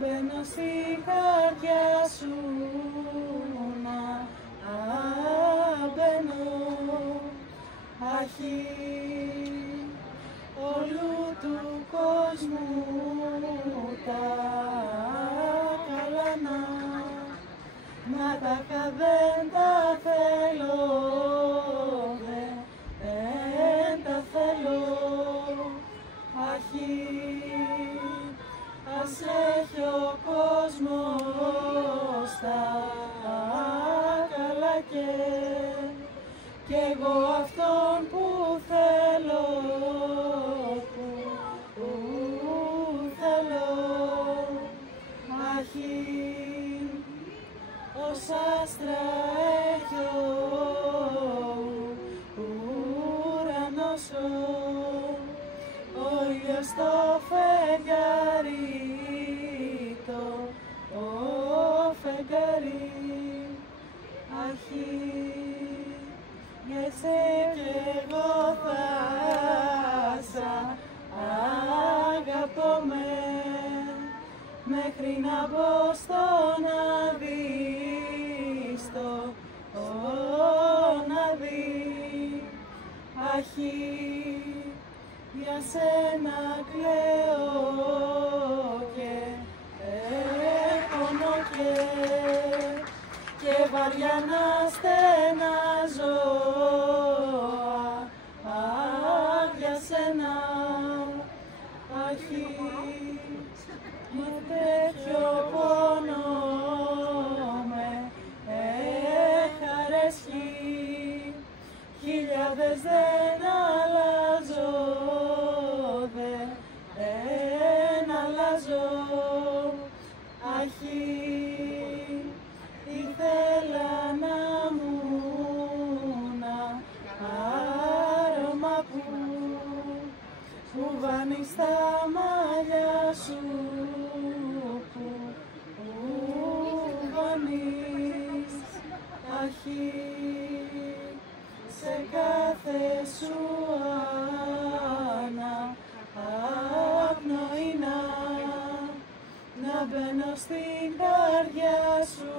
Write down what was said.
μπαίνω στην καρδιά σου, να μπαίνω, αχι όλου του κόσμου τα καλά να τα δεν τα θέλω, δεν τα θέλω, αχι ας έχει ο κόσμος τα καλά κι εγώ αυτόν που θέλω, που θέλω, αχι ως άστρα έχει ο ουρανός, ο ήλιος στο φεγγάρι, το φεγγάρι, αχι για σε κι εγώ θα αγαπώ μέχρι να μπω στον άδει, στον άδει, αχι για σένα κλαίω και πονώ και βαριά να στενάζω, για σένα, αχι με τέτοιο πόνο με χαρέσχει, χιλιάδες δεν αλλάζω, δεν αλλάζω, αχι ήθελα να μου άρωμα που βάνει στα μαλλιά σου, που βάνεις, αχι σε κάθε σου αναπνοή να μπαίνω στην καρδιά σου.